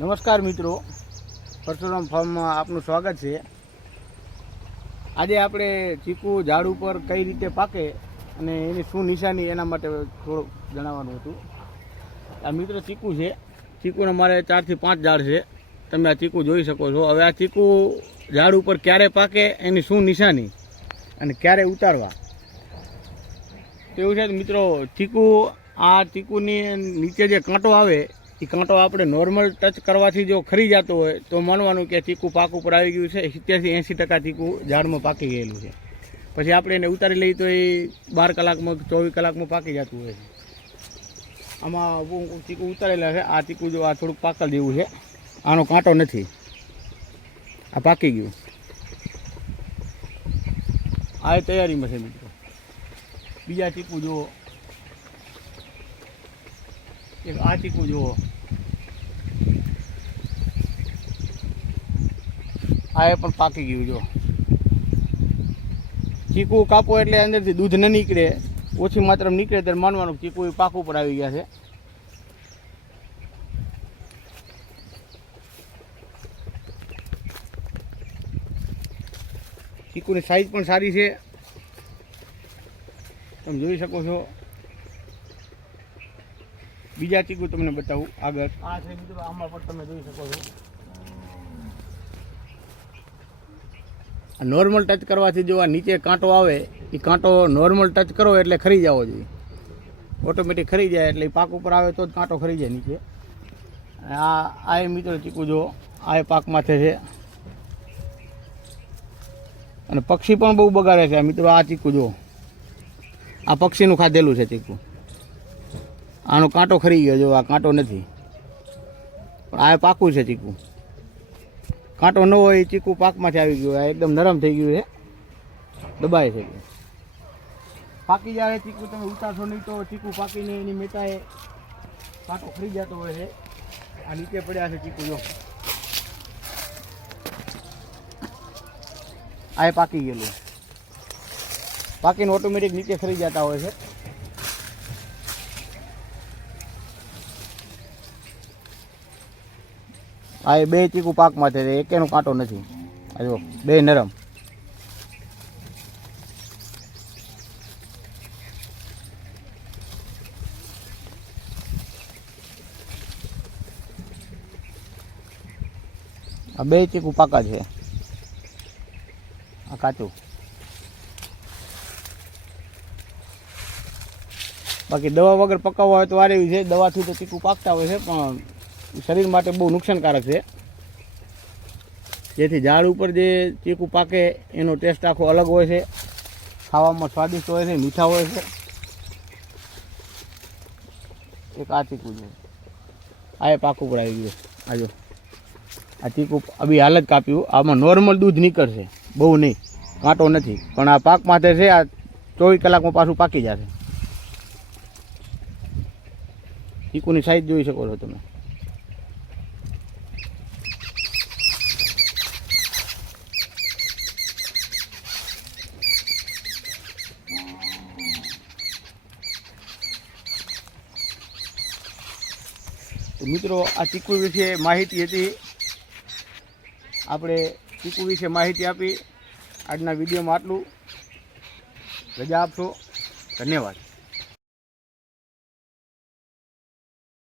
નમસ્કાર મિત્રો. પરશુરામ ફાર્મમાં આપનું સ્વાગત છે. આજે આપણે ચીકુ ઝાડ ઉપર કઈ રીતે પાકે અને એની શું નિશાની એના માટે થોડુંક જણાવવાનું હતું. આ મિત્ર ચીકુ છે. ચીકુના મારે ચારથી પાંચ ઝાડ છે. તમે આ ચીકુ જોઈ શકો છો. હવે આ ચીકુ ઝાડ ઉપર ક્યારે પાકે, એની શું નિશાની અને ક્યારે ઉતારવા? તો એવું છે મિત્રો, ચીકુ આ ચીકુની નીચે જે કાંટો આવે એ કાંટો આપણે નોર્મલ ટચ કરવાથી જો ખરી જતો હોય, તો માનવાનું કે ચીકુ પાક ઉપર આવી ગયું છે સિત્તેરથી એંસી ટકા ચીકુ ઝાડમાં પાકી ગયેલું છે. પછી આપણે એને ઉતારી લઈએ તો એ બાર કલાકમાં, ચોવીસ કલાકમાં પાકી જતું હોય છે. આમાં ચીકુ ઉતારેલા છે, આ ચીકુ જો આ થોડુંક પાકલ જેવું છે, આનો કાંટો નથી. આ પાકી ગયું. આ તૈયારીમાં છે મિત્રો. બીજા ચીકુ જુઓ એક આ ચીકુ જુઓ. આ એ પણ પાકી ગયું જો ચીકુ કાપો એટલે અંદરથી દૂધ ન નીકળે. ઓછી માત્રામાં નીકળે ત્યારે માનવાનું ચીકુ એ પાક ઉપર આવી ગયા છે. ચીકુની સાઈઝ પણ સારી છે. તમે જોઈ શકો છો. બીજા ચીકુ તમને બતાવું આગળ. આ છે મિત્રો આમાં પણ તમે જોઈ શકો છો. આ નોર્મલ ટચ કરવાથી જો આ નીચે કાંટો આવે એ કાંટો નોર્મલ ટચ કરો એટલે ખરી જવો જોઈએ. ઓટોમેટિક ખરી જાય એટલે એ પાક ઉપર આવે તો જ કાંટો ખરી જાય નીચે. આ આ એ મિત્રો ચીકુ જો આ એ પાક માથે છે. અને પક્ષી પણ બહુ બગાડે છે. આ મિત્રો આ ચીકુ જો આ પક્ષીનું ખાધેલું છે ચીકુ. આનો કાંટો ખરી ગયો, જો આ કાંટો નથી. પણ આ પાકું છે ચીકુ. કાંટો ન હોય ચીકુ પાકમાંથી આવી ગયું, આ એકદમ નરમ થઈ ગયું છે. દબાય છે. પાકી જાય ચીકુ, તમે ઉતારશો નહીં તો ચીકુ પાકીને એની મેટાએ કાંટો ખરી જતો હોય છે. આ નીચે પડ્યા છે ચીકુ, જો. આ પાકી ગયેલું. પાકીને ઓટોમેટિક નીચે ખરી જતા હોય છે. આ એ બે ચીકુ પાકમાં છે એકેનો કાંટો નથી. આ જો બે નરમ. આ બે ચીકુ પાકા છે. આ કાચું. બાકી દવા વગર પકાવવા હોય તો વાર છે, દવાથી તો ચીકુ પાકતા હોય છે, પણ શરીર માટે બહુ નુકસાનકારક છે. જેથી ઝાડ ઉપર જે ચીકુ પાકે, એનો ટેસ્ટ આખો અલગ હોય છે. ખાવામાં સ્વાદિષ્ટ હોય છે, મીઠા હોય છે. એક આ ચીકુ છે. આ એ પાક ઉપર આવી ગયું. આજો આ ચીકુ અભી હાલ જ કાપ્યું. આમાં નોર્મલ દૂધ નીકળશે. બહુ નહીં. કાંટો નથી. પણ આ પાક માથે છે, આ ચોવીસ કલાકમાં પાછું પાકી જશે. ચીકુની સાઈઝ જોઈ શકો છો તમે. તો મિત્રો, આ ચીકુ વિશે માહિતી હતી. આપણે ચીકુ વિશે માહિતી આપી. આજના વિડીયોમાં આટલું. રજા આપશો. ધન્યવાદ.